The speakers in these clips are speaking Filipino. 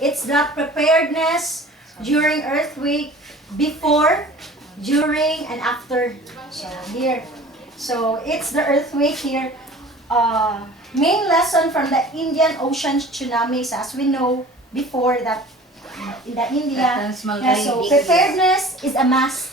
It's not preparedness during earthquake, before, during, and after. So here. So it's the earthquake here. Main lesson from the Indian Ocean tsunamis, as we know before that in the India. So preparedness is a must.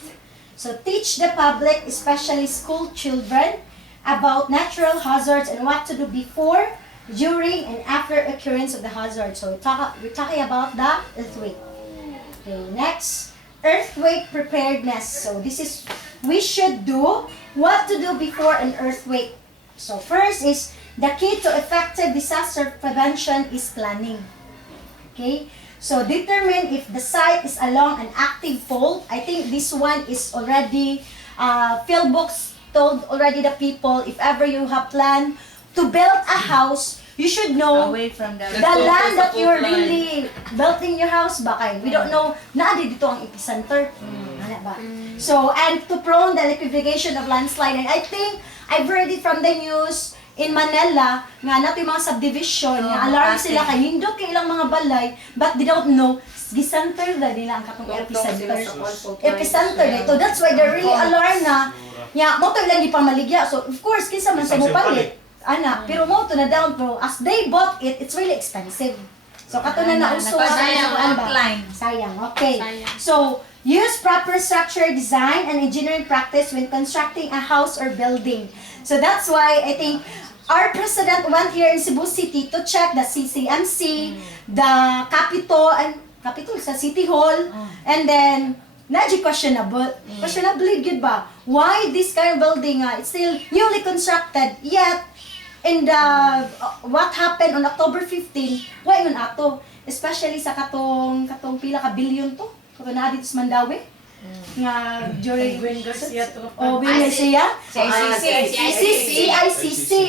So teach the public, especially school children, about natural hazards and what to do before, during, and after occurrence of the hazard. So we're talking about the earthquake. Okay, next, earthquake preparedness. So this is, we should do what to do before an earthquake. So first is, the key to effective disaster prevention is planning. Okay? So determine if the site is along an active fault. I think this one is already, field books told already the people, if ever you have planned to build a house, you should know away from the land that you're really building your house ba kay. We don't know na dito ang epicenter. Ano ba? So, and to prone the liquefaction of landslide. And I think I've heard it from the news in Manila nga nato yung mga subdivision nga alarm sila kay nindot kay ilang mga balay, but they don't know gisenter na nila ang katong epicenter. Epicenter dito. That's why they're really alarmed na mo to lang ipamaligya. So of course kinsa man sa mo palit ana, pero mo to na down, pero as they bought it, it's really expensive. So kato na nauso sayang. Okay. So use proper structure design and engineering practice when constructing a house or building. So that's why I think our president went here in Cebu City to check the CCMC, the Capitol sa City Hall, and then naji questionable good ba? Why this kind of building it's still newly constructed, yet in the what happened on October 15, why man ato? Especially sa katong pila ka billion to. Kato na dito sa Mandawi. Nga during CICC.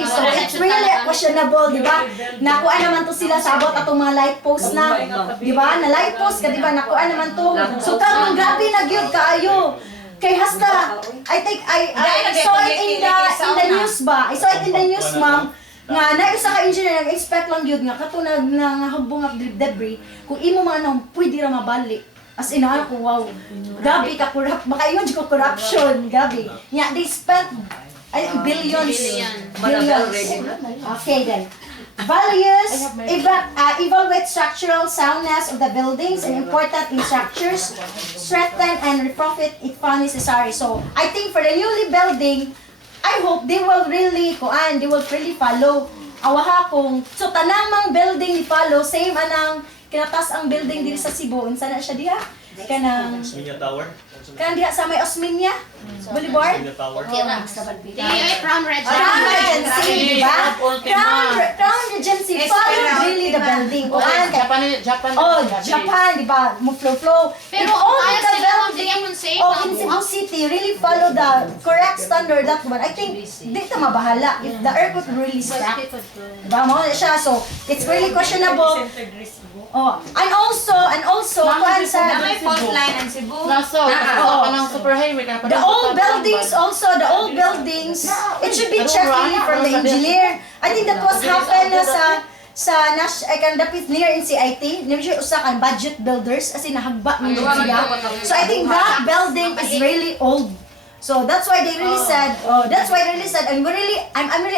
So it's really questionable, di ba? Nakuha naman to sila sa abot atong mga light post na, di ba? Na light post ka, di ba? Nakuha naman to. So karong gabi na gyud kaayo. Kay hasta, I think I saw it in the news ba? I saw it in the news, ma'am. Nga na usa ka engineer nag-expect lang gyud nga kato na hubong of debris kung imo man pwede ra mabalik. As in, ako, wow, gabi ka corrupt. Baka yun, ko corruption, gabi. Yeah, they spent, I think, billions. Okay, then. Values, evaluate structural soundness of the buildings and important in structures, strengthen and reprofit if found necessary. So, I think for the newly building, I hope they will really follow. Awaha kung, so tanang mang building follow, same anang, kinatas ang building diri sa Cebu, unsa na siya diha? Kanang Osminia Tower. kanang diha sa may Osminia Boulevard. Osminia Tower. Crown Regency, di ba? Crown Regency follow really the building. Japan, di ba? Mo flow. Pero all ayos the sila building in Cebu City really follow the correct standard that one. I think di ta mabahala if the earthquake really struck. Diba mo na siya, so it's really questionable. And also, kuan sa fault line in Cebu. the old buildings, it should be checked really from the engineer. I think that was happened na dapit near in CIT, hindi siya usa kan budget builders as in nahagba ng siya. So I think that building is really old. So that's why they really said, I'm really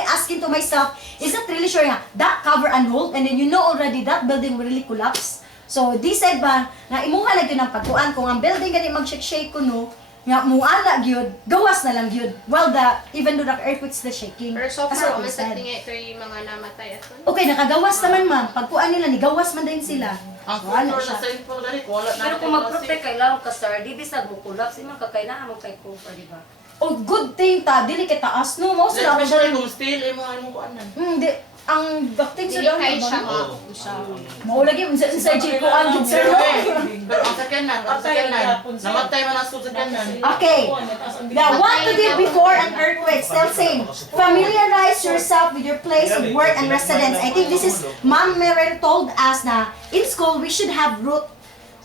asking to myself, is that really sure nga, that cover and hold, and then you know already that building will really collapse. So they said ba, na imuha na yun ang pagkuan, kung ang building gani mag-shake kuno, nga muala gyud, gawas na lang gyud. Well, even though the earthquake still shaking. Pero so far, umasat tingin ito yung mga namatay at okay, nakagawas naman ma'am. Pagkuan nila, ni gawas man din sila. Pero kung mag-protect, kailangan ka sir, di bisag mo collapse, imang kakainahan mo kay cover, di ba? Oh, good thing ta, dili kay taas no, mo sila ako Especially kung steel, mo kuan nan. Di, ang docting sa Hindi daw kahit siya ba? ma. Maulagi sa G ko ang sir no. Pero ang sakyanan, namatay man ang sakyanan. Okay. Now, what to do before an earthquake? Still same. Familiarize yourself with your place of work and residence. I think this is Ma'am Mary told us na in school we should have route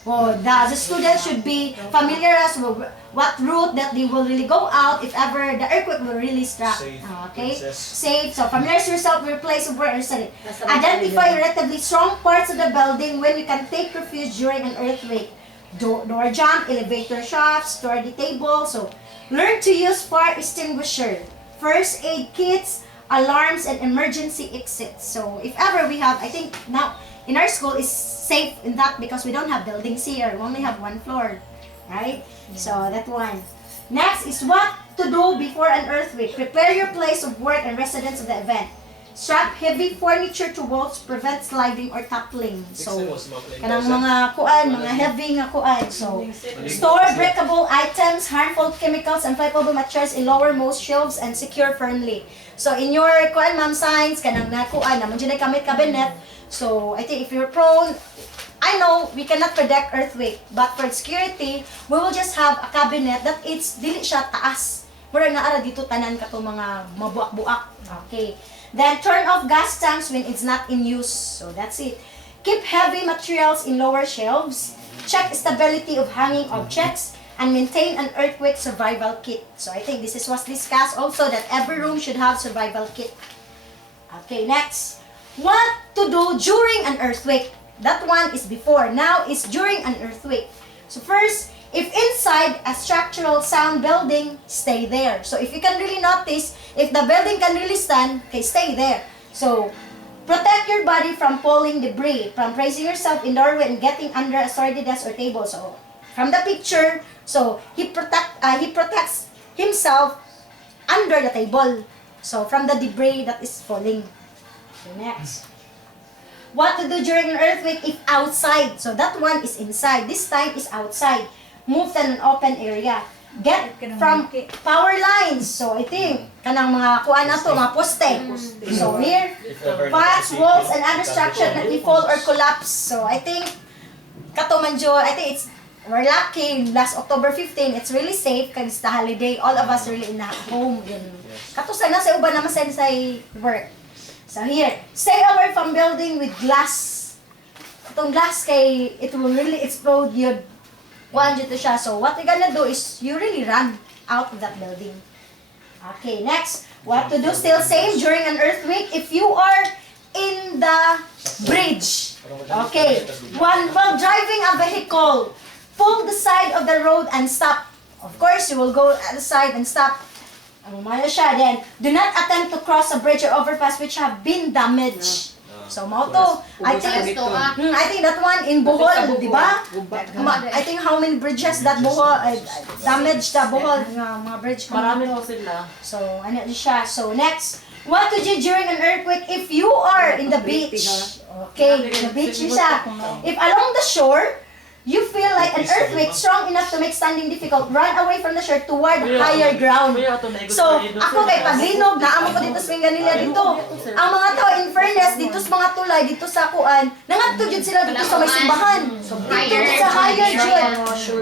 Well, the students should be familiar as with what route that they will really go out if ever the earthquake will really strike. Okay? Safe. So familiarize yourself with your place of work and study. Identify relatively strong parts of the building when you can take refuge during an earthquake. Door jump, elevator shafts, sturdy table. So learn to use fire extinguisher, first aid kits, alarms, and emergency exits. So if ever we have, I think now in our school is safe in that because we don't have buildings here. We only have one floor, right? So that one. Next is what to do before an earthquake. Prepare your place of work and residence of the event. Strap heavy furniture to walls to prevent sliding or toppling. So, kanang mga kuan, mga heavy nga kuan. So, store breakable items, harmful chemicals, and flammable materials in lowermost shelves and secure firmly. So, in your kuan, ma'am, signs, kanang na kuan, naman dyan ay kamit cabinet. So, I think if you're prone, I know we cannot predict earthquake, but for security, we will just have a cabinet that it's dili siya taas. Murag na ara dito tanan ka to mga mabuak-buak. Okay. Then turn off gas tanks when it's not in use. So that's it. Keep heavy materials in lower shelves. Check stability of hanging objects and maintain an earthquake survival kit. So I think this is what's discussed also that every room should have survival kit. Okay, next. What to do during an earthquake? That one is before. Now is during an earthquake. So first, if inside a structural sound building, stay there. So if you can really notice, if the building can really stand, okay, stay there. So protect your body from falling debris, from placing yourself in doorway and getting under a sturdy desk or table. So from the picture, so he protects himself under the table. So from the debris that is falling. So next. What to do during an earthquake if outside? So that one is inside. This time is outside. Move to an open area. Get from power lines. So I think kanang mga kuan na to, mga poste. So here, parts, walls, and other structure that will fall or collapse. So I think kato man jo, I think it's we're lucky last October 15, it's really safe because it's the holiday. All of us really in the home. Kato sana sa uban naman sa work. So here, stay away from building with glass. Itong glass kay it will really explode yun. Kuhaan dito siya. So what you're gonna do is you really run out of that building. Okay, next. What to do still same during an earthquake if you are in the bridge. Okay. While driving a vehicle, pull the side of the road and stop. Of course, you will go at the side and stop. Ano siya then, do not attempt to cross a bridge or overpass which have been damaged. So, mao to. I think that one in Bohol, di ba? I think how many bridges that Bohol, damaged the Bohol, mga bridge. Marami po sila. So, ano siya. So, next. What to do during an earthquake if you are in the beach? Okay, the beach siya. If along the shore, you feel like an earthquake strong enough to make standing difficult, run away from the shore toward higher ground. So, ako kay paglinog, naamo ko dito sa Minganilla dito. Ang mga tao, in fairness, dito sa mga tulay, dito sa kuan, nangadto jud sila dito sa may simbahan. Dito sa higher jud.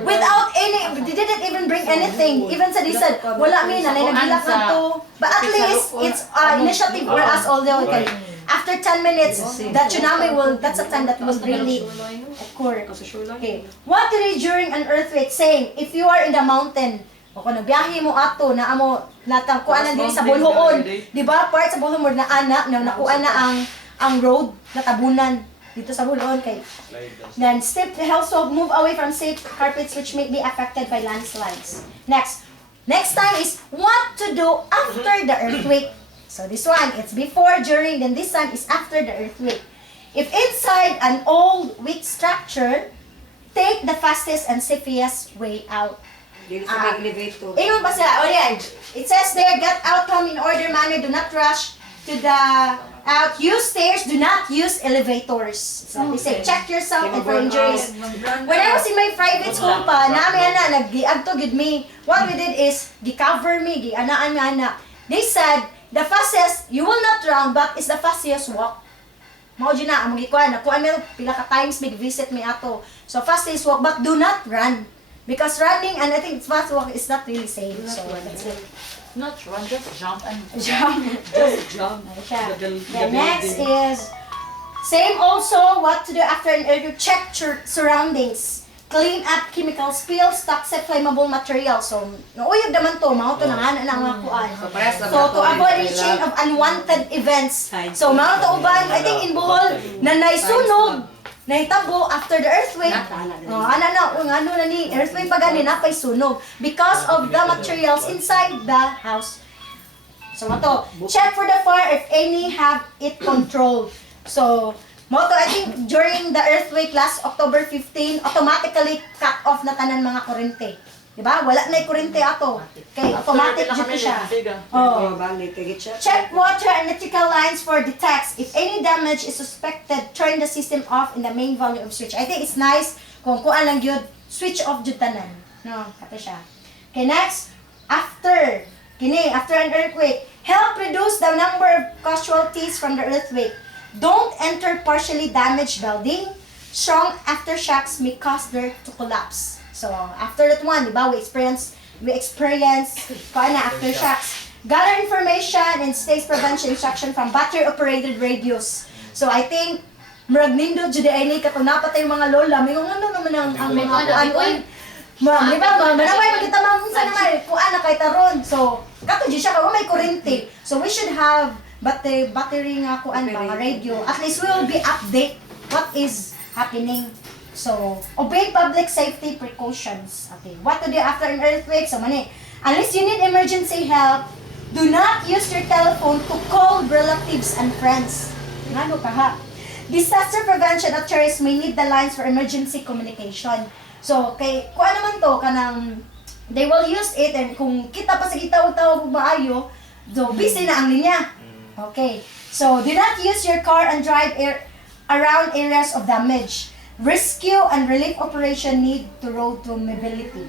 Without any, they didn't even bring anything. Even sa disad, wala mi na nagilak na to. But at least, it's initiative for us although okay. After 10 minutes, that tsunami will, that's a time that will really occur. Okay. What to do during an earthquake? Saying, if you are in the mountain, o kung nagbiyahe mo ato, na amo, natangkuanan din sa bulhoon, di ba? Part sa bulhoon mo na nakuha na ang road, natabunan dito sa bulhoon kay. Then, step to help so move away from safe carpets which may be affected by landslides. Next time is what to do after the earthquake. So this one, it's before, during, then this one is after the earthquake. If inside an old, weak structure, take the fastest and safest way out. Ingon ba sila? Oh yeah, it says there, get out home in order manner, do not rush to the out. Use stairs, do not use elevators. So they say, check yourself and for injuries. When I was in my private school pa, namin nag-giagto gid me. What we did is, gi-cover me, gi-anaan mi ana. They said, the fastest, you will not drown, but it's the fastest walk. Mao dyan na, among ikuan. Nakuha mi pila ka times visit me ato. So fastest walk, but do not run. Because running, and I think fast walk is not really safe. So that's it. Not run, just jump and Jump. just jump. The next is, same also, what to do after an earthquake. Check surroundings. clean up chemical spills, toxic flammable materials. So, nauyog naman to, mga to nangana na mga kuan. So, to avoid the chain of unwanted events. So, mga to uban, I think in Bohol, na naisunog, nahitabo after the earthquake. Ano na ni, earthquake pa gani na pa'y sunog because of the materials inside the house. So, mato, check for the fire if any have it controlled. So, moto, I think during the earthquake last October 15, automatically cut off na tanan mga kurente. Diba? Wala na yung kurente ato. Okay, automatic dito siya. Oh. Check water and electrical lines for detects. If any damage is suspected, turn the system off in the main volume of switch. I think it's nice kung kuan lang yun, switch off jud tanan. No, kato siya. Okay, next, after an earthquake, help reduce the number of casualties from the earthquake. Don't enter partially damaged building. Strong aftershocks may cause there to collapse. So, after that one, di ba, we experience aftershocks. Gather information and stage prevention instruction from battery-operated radios. So, I think, murag nindo jud ay ni katong napatay yung mga lola, may ano naman ang mga kuan. Ma'am, di ba, manaway magkita ma'am sa naman, kuan na kay taron. So, kato jud siya kay may kurente. So, we should have battery nga kuan ba, nga radio. At least we will be update what is happening. So, obey public safety precautions. Okay, what to do after an earthquake? So, mani, unless you need emergency help, do not use your telephone to call relatives and friends. Ano ka ha? Disaster prevention authorities may need the lines for emergency communication. So, kay kuan naman to kanang they will use it and kung kita pa sa gitawag-tawag maayo, so busy na ang linya. Okay. So, do not use your car and drive around areas of damage. Rescue and relief operation need to road to mobility.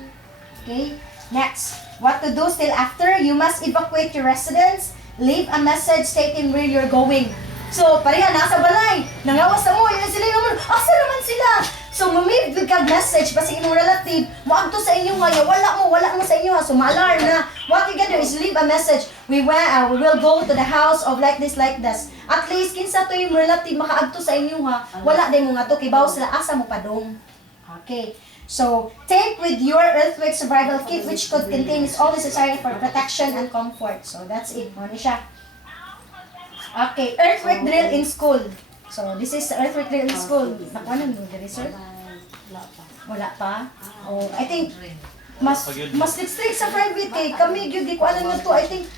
Okay? Next, what to do still after? You must evacuate your residence. Leave a message stating where you're going. So, pareha, nasa balay. Nangawas na mo, yun sila yung asa naman sila? So, mamig kag message pa sa inyong relative, moadto sa inyo nga, wala mo sa inyo ha. So, ma-alarm na. What you can do is leave a message. We will go to the house of like this. At least, kinsa to yung relative makaadto sa inyo ha. Wala din mo nga to, kibaw sila, asa mo padong. Okay. So, take with your earthquake survival kit which could contain all necessary for protection and comfort. So, that's it. Ano siya? Okay, earthquake drill in school. So, this is earthquake drill in school. Ano mo, sir? Wala pa? Oh, I think, mas strict sa private kay kami, yun, di ko alam nga to, I think,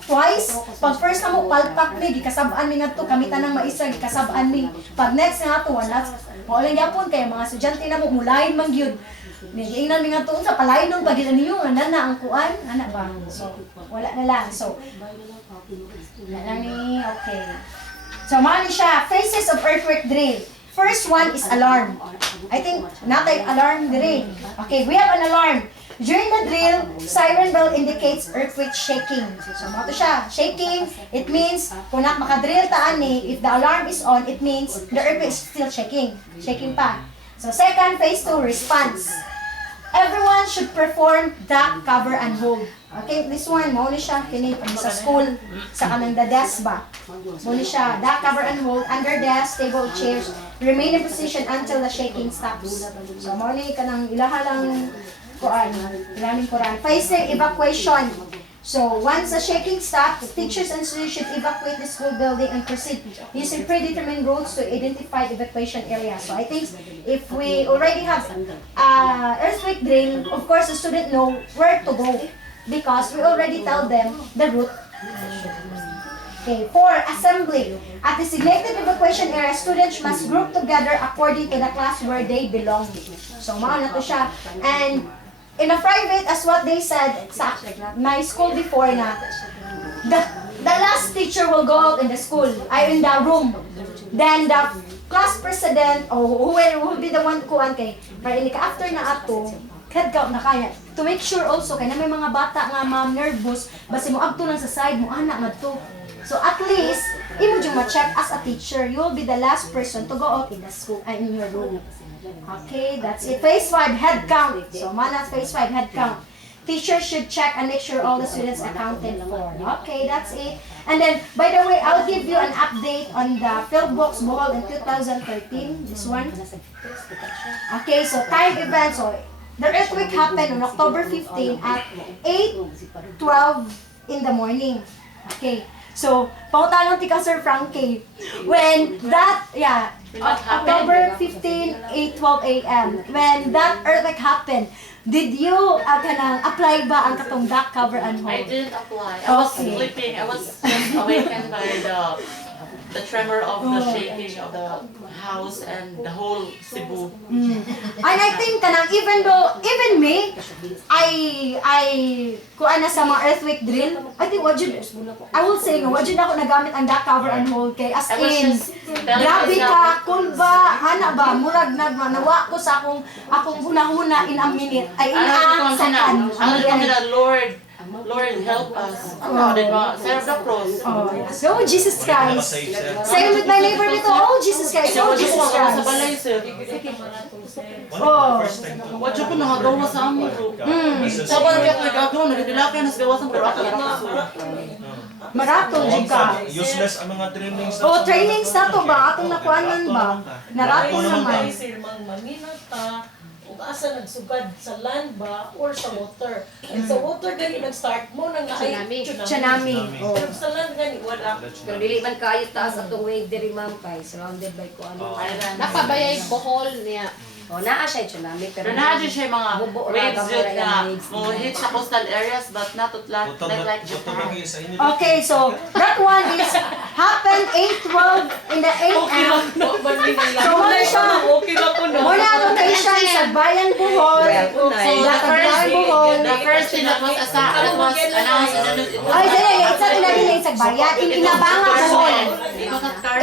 twice. Pag first na mo, palpak mi, gikasabaan mi nga to, kami tanang maisa, gikasabaan mi. Pag next nga to, wala. Maulang yapon kay mga estudyante na mo, mulayin man yun. Nagingnan mi nga to, sa palayin nung pagilan niyo, nga na ang kuan, ana ba? So, wala na lang. So, wala lang ni, okay. So, mali siya, phases of earthquake drill. First one is alarm. I think, natay alarm dire. Okay, we have an alarm. During the drill, siren bell indicates earthquake shaking. So, mato siya, shaking, it means, kung makadrill ta ani, if the alarm is on, it means the earthquake is still shaking. Shaking pa. So, second, phase 2, response. Everyone should perform duck, cover, and hold. Okay, this one, mauli siya, kini, sa school, sa kanang the desk ba. Mauli siya, duck, cover, and hold, under desk, table, chairs, remain in position until the shaking stops. So, mauli ka ng ilaha lang, ilaming Quran. Phasing evacuation. So, once the shaking stops, teachers and students should evacuate the school building and proceed using predetermined routes to identify the evacuation area. So, I think if we already have earthquake drill, of course, the student know where to go because we already tell them the route. Okay, 4, assembly. At designated evacuation area, students must group together according to the class where they belong. So, mauna to siya. And in a private, as what they said sa my school before na, the last teacher will go out in the school, in the room. Then the class president, or whoever will be the one kuan kay, para after na ato, head count na kaya. To make sure also, kaya na may mga bata nga nervous, basi mo abto lang sa side mo, anak nga to. So at least, imo yung ma-check as a teacher, you will be the last person to go out in the school, in your room. Okay, that's it. Phase 5, head count. So, manat phase 5, head count. Teachers should check and make sure all the students accounted for. Okay, that's it. And then, by the way, I'll give you an update on the Field Box Bohol in 2013. This one. Okay, so time event. So the earthquake happened on October 15 at 8:12 in the morning. Okay. So, pautanong ti ka Sir Frankie. When that, October 15, 8:12 a.m. When that earthquake happened, did you kanang apply ba ang katong back cover and hold? I didn't apply. I was Okay. sleeping. I was just awakened by the tremor of the shaking of the house and the whole Cebu. And I think kanang even me, I kuan na sa mga earthquake drill, I think I will say nga wajud ako nagamit ang back cover and hold kay as I was in just telling grabe myself, ka cool ba ana ba murag nawa ko sa akong hunahuna in a minute ay in a second. Lord help us. Serve the cross. Oh, Jesus Christ. Say with my neighbor dito, oh Jesus Christ, oh Jesus Sa Christ. balay, sir. Oh. Wadyo ko nakagawa sa amin. Sa balay ako nagagawa, nagdilakan na sa gawasan pero ako Marato jud ka. Useless ang mga trainings. Oh, trainings na to ba? Atong nakuanan ba? Narato naman. Sir, manginata, kung asa nagsugad sa land ba or sa water. And sa water gani nag-start mo nang Tsunami. Tsunami. Oh. Pero sa land gani wala. Pero dili man kayo taas atong wave diri ma'am kay surrounded by ko ano. Napabayay Bohol niya. Oh, naa siya tsunami pero Pero na siya mga Bubo waves ra, yun gamay nga ang waves. mo hit sa coastal areas but not like Japan. Okay, so that one is happened 8:12 in the AM. So wala siya. Okay ba po no? Wala location sa Bayan Bohol. So the first thing that was announced Ay, dali, it's not in sa Bayan. In Inabanga, Bohol.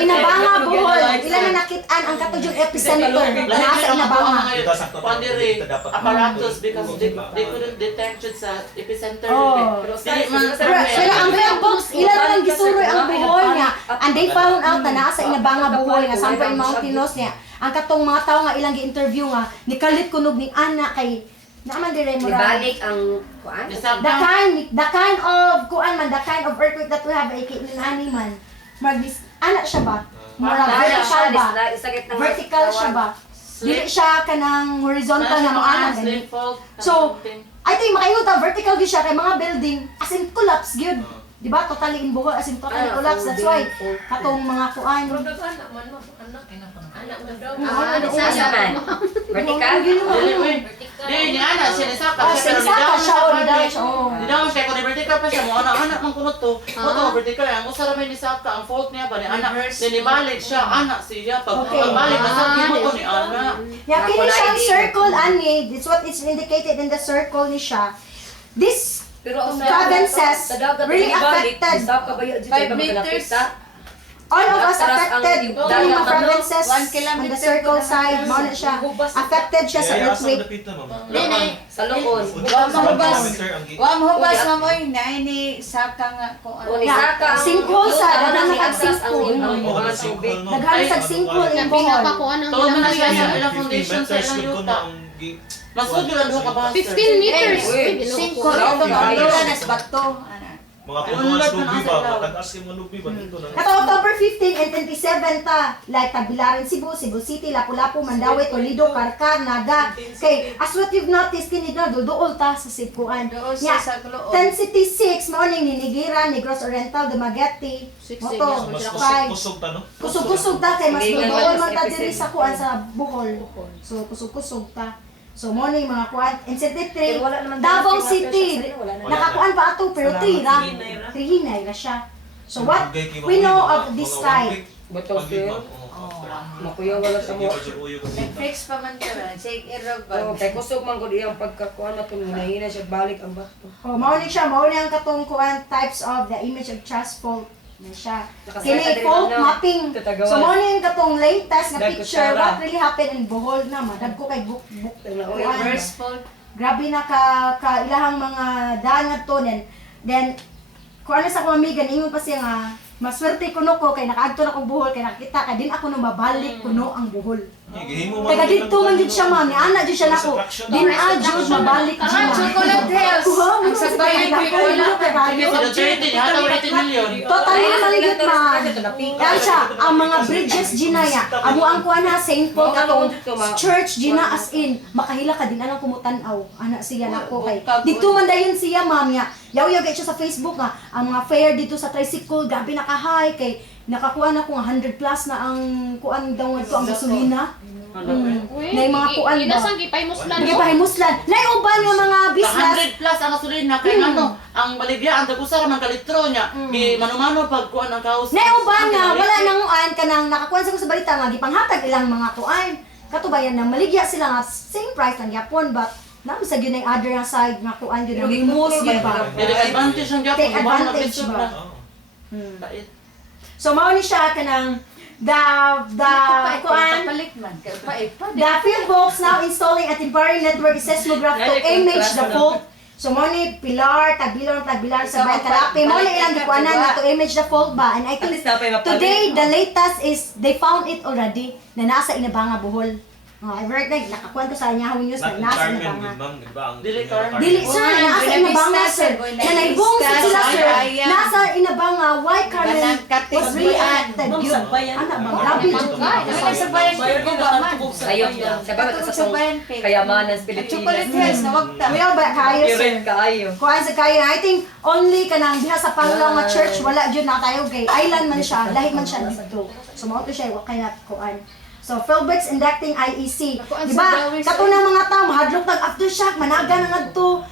Inabanga, Bohol. Ilan na nakitaan ang katudyong epicenter. Nasa Inabanga. Pandiri apparatus because they couldn't detect it sa epicenter. Oh. Dili man Pero ang red box, ilan lang gisuroy ang Bohol niya. And they found out na nasa Inabanga, Bohol nga sample mountainous niya. Ang katong mga tao nga ilang gi-interview nga nikalit kunog ni ana kay naman dire mo ra. Ibalik ang kuan. The kind of kuan man, the kind of earthquake that we have ay kinani man. Ana siya ba? Mura vertical ba? Vertical siya ba? Dili siya kanang horizontal nga mga ana gani. So, I think makayuta vertical gyud siya kay mga building as in collapse gyud. Di ba? Totally in Bohol as in totally collapse. That's why katong mga kuan. Anak man mo, anak man daw. Vertical. Dili ni ana siya nisaka Ah, pero sinisaka siya o nidaw siya. Oh. Di daw siya kung vertical pa siya mo anak man kunot to. Mo vertical ang usa ra may nisaka ang fault niya ba ni anak nilibalik siya anak siya pagbalik na sa mo ni anak. Yeah, kini siyang circle ani. It's what is indicated in the circle ni siya. This Pero provinces really affected. 5 meters. All of us affected. Ang Ang mga provinces 1 on kilometer the circle side, mo na siya. Affected siya sa earthquake. Sa Loon. Wa mo hubas mamoy na ini saka nga ko ano. Saka Sinkhole sa ang sinkhole. mga tubig. Naghalos ang sinkhole in Bohol. Pinapakuan ang Tuwa man na siya ilang sa ilang foundation sa ilang yuta. Masud gyud ang ka ba? 15 meters. Singko ito ba ila nas bato. Mga punuas lubi ba? Matagas yung mga lubi ba dito na? Kato October 15 and 27 ta, like Tagbilaran, Cebu, Cebu City, Lapu-Lapu, Mandaue, Toledo, Carcar, Naga. Kay as what you've noticed kini na duol ta sa Cebuan. Doon Yeah. sa Sagloon. 1066 morning ni Nigiran, Negros Oriental, Dumaguete. Moto, Mas 5. kusog ta no? Kusog-kusog ta kay mas Illegal duol man man ta sa diri sa kuan sa Bohol. So kusog-kusog ta. So mo ni mga kuan and 73 Pero wala naman Davao dapat City. pinapasya sa wala na. Nakakuan pa ato pero tira. Trihinay ra siya. So what we know of this type. Bato sir. Makuya wala sa mo. Nag-fix pa man ka na. Check irog ba? Oh, kay kusog man gud iyang pagkakuan nato hinahina siya balik ang bato. Oh, mao ni siya, mao ni ang katong kuan types of the image of trust fault na siya. Nakasaya ka Kini diri, fault no? mapping. Tatagawan. So mao ni ang katong latest na Dag picture kutsara. what really happened in Bohol na madagko kay book. Reversible. Grabe na ka ilahang mga dangat to then kung ano sa akong amiga ingon pa siya nga maswerte kuno ko kay nakaadto na kong Bohol kay nakita ka din ako no mabalik kuno ang Bohol. Gihimo man Taga ang dito man jud siya, ma'am. Ni ana jud siya nako. Din jud mabalik jud. Chocolate Hills. Ang sabayan ko wala. Sa 30, hataw 80 million. Totally maligot, ma'am. Yan siya, ang mga bridges ginaya. Amo ang kuha na St. Paul katong church gina as in makahila ka din anang kumutan-aw. Ana siya nako kay. Dito man dayon siya, ma'am ya. Yaw-yaw kay siya sa Facebook nga ang mga fare dito sa tricycle gabi naka-high kay nakakuha na ko nga 100 plus na ang kuan daw ngadto ang gasolina. Na yung mga kuan ba? Inasang gipay muslan. Lagi pa himuslan. Na yung uban nga mga Sa business. 100 plus ang gasolina kay ano, ang baligya ang dagusa ra man ka litro niya. Gi mano-mano pag kuan ang kaos. Na yung uban nga wala nang uan kanang nakakuan sa ko sa balita nga gipanghatag ilang mga kuan. Katubayan na maligya sila nga same price lang yapon but namo sa gyud ang other nga side nga kuan gyud ang Himos gyud ba. Dili advantage ang gyapon. Take advantage ba? Bait. So mao ni siya kanang the kuan Palit man. Pait pa. the field folks now installing a temporary network seismograph to image the fault. So mo ni pilar tagbilar sa bayan kalapi mo ni ilang gikuanan na to image the fault ba, and I think today the latest is they found it already na nasa Inabanga Bohol. I've heard like nakakuan ko sa Yahoo News na nasa Inabanga. Dili Carmen. Dili sir, nasa Inabanga sir. Na naibong sa sila sir. Nasa Inabanga, why Carmen was really acted. Ana ba? Grabe jud. Sa bayan ko ba man? Ayun, sabi ko sa kayamanan sa Chocolate Pilipinas. Hills na wagta. Kuya ba kayo sir? Kirin kaayo. Kuan sa kayo, I think only kanang diha sa Panglao nga church wala jud na tayo kay island man siya, lahi man siya dito. So mao to siya wa kay kuan. So Philbreaks inducting IEC. Di ba? Kato na mga tao mahadlok tag aftershock, managa na ngadto.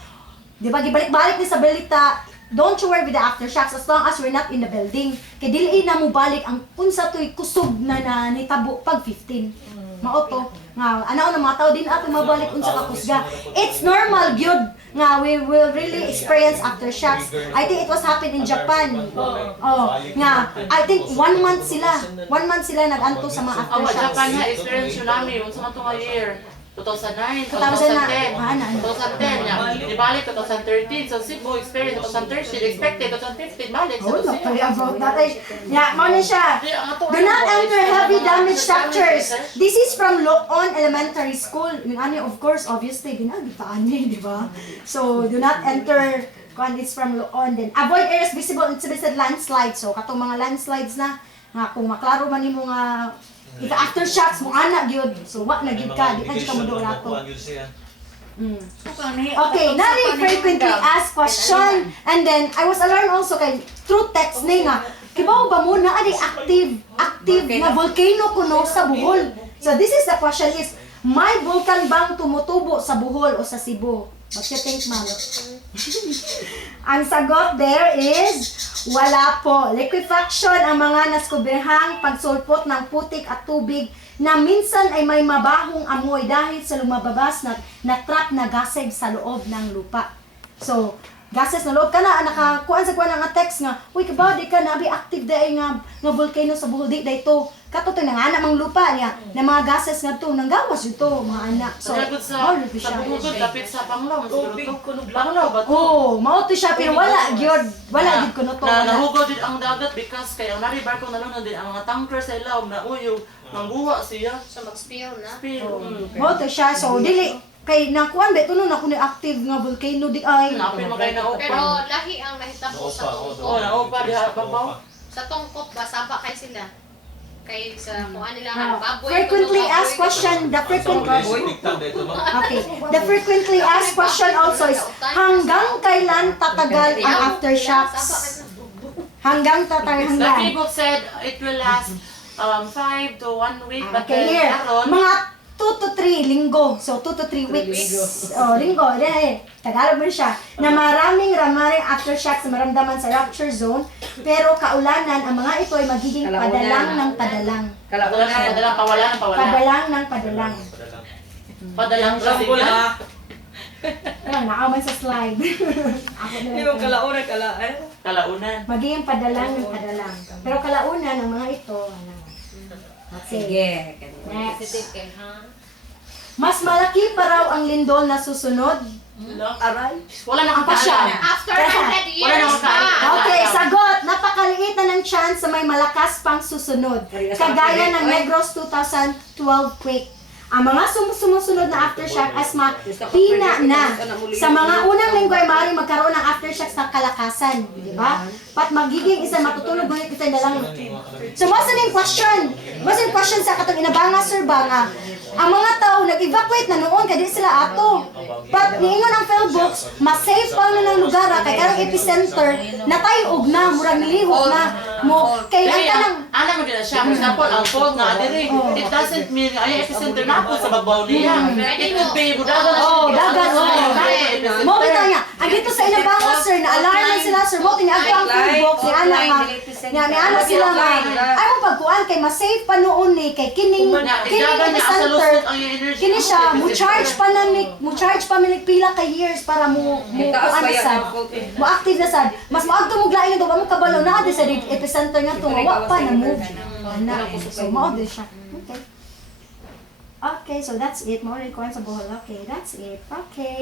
Di ba gibalik-balik ni sa balita. Don't you worry with the aftershocks as long as we're not in the building. Kay dili na mo balik ang unsa toy kusog na nitabo pag 15. Mao to nga ana na mga tao din ato mabalik unsa ka kusga. It's normal gyud nga we will really experience aftershocks. I think it was happened in Japan. Oh, nga I think 1 month sila. 1 month sila naganto sa mga Ang aftershocks. Japan nga experience tsunami unsa man tong year. 2009, 2010 2010 niya. Ibalik 2013, so Cebu experience 2013, expected 2015 balik sa Oh, Lucia. napali about that. Yeah, mo na siya. Do not enter heavy damage structures. This is from Loon Elementary School. Yung ano, of course, obviously, ginagitaan niya, di ba? So, do not enter, kung it's from Loon. Then, avoid areas visible and submitted landslides. So, katong mga landslides na, nga kung maklaro man mo nga, if aftershocks mo anak gyud. So, wa na gyud ka, di na gyud ka mo rato. Okay, nari frequently asked question, and then I was alarmed also kay through text ni nga kibaw ba mo na active na volcano kuno sa Bohol. So this is the question is, may volcan bang tumutubo sa Bohol o sa Cebu? What you think, ma'am? Ang sagot there is wala po. Liquefaction ang mga naskubrehang pagsulpot ng putik at tubig na minsan ay may mabahong amoy dahil sa lumababas na trap na gasig sa loob ng lupa. So, gases na loob ka na, nakakuan sa kuan nga text nga, uy, kabaw, di ka nabi active dahil nga volcano sa Bohol, di dahito. Kato to nang anak mang lupa niya, na mga gases nga to, nanggawas ito, mga anak. So, sa bukod, lapit sa Panglao. Panglao ba to? oh, mao to siya, pero wala gyud kuno to. Nahugod din ang dagat because kay ang nari barko nalunod din ang mga tanker sa ilaw na uyog, nangguwa siya. Sa mag-spill na. Mao to siya, so dili kay nakuan ba tuno na kuno active nga volcano di ay. Napin mo kayo na Pero upa. lahi ang nahitabo sa Oh, tungkol. naupa diha babaw. Sa tungkol ba, saba kay sila. Kay sa kung ano lang, baboy. Frequently baboy, asked question, the frequently asked question also is hanggang kailan tatagal ang aftershocks? Hanggang The hanggang. people said it will last 5 to 1 week, but Okay, here. karon Mga 2 to 3 linggo. So, 2 to 3 weeks. Oh, linggo. Tagalog mo siya. Na maraming aftershocks na maramdaman sa rupture zone. Pero kaulanan, ang mga ito ay magiging padalang ng padalang. padalang pawalan. Padalang ng padalang. Padalang rambulan. Ayan, nakaman sa slide. Ako na lang. Kalaunan. Magiging padalang ng padalang. Pero kalaunan, ang mga ito, ano. Sige. Sige. Next. Sensitive kay, ha? Mas malaki pa raw ang lindol na susunod. Aray. Wala na kang Apa siya? paalam. After Teka. 100 Wala years na makakain. Okay, sagot. Napakaliit na ng chance sa may malakas pang susunod. Kagaya ng Negros 2012 quake. Ang mga sumusunod na aftershock as pina na. Sa mga unang linggo ay maaaring magkaroon ng aftershocks ng kalakasan. Di ba? Pat magiging isa matutulog ngunit kita na lang. So, what's the question? What's the question sa katong inabanga, Sir Banga? Ang mga tao nag-evacuate na noon, kaya di sila ato. But niingon ang field books, mas safe pa na ng lugar, kay karang epicenter, natayog na, murag nilihok na. Kay ang kanang, Alam mo din siya, for example, ang fault nga, diri, it doesn't mean, ay, epicenter na po sa babaw niya. It could be, budagan na oh, dagat, mo kita niya. Ang dito sa inabanga, sir, na alarm na sila, sir, mo tiniagpo ang field books, ni Ana nga, ni Ana sila nga, ay mo pagkuan, kay mas safe pa noon ni, kay kining epicenter, kini siya, mo-charge pa minig pila ka years para mo kuan sad, mo active na sad. Mas maagto mo glain do mo kabalo na adi sa epicenter nga tumawa pa na move. Ana, so mao di siya. Okay. Okay, so that's it. More requirements sa buhol. Okay, that's it. Okay.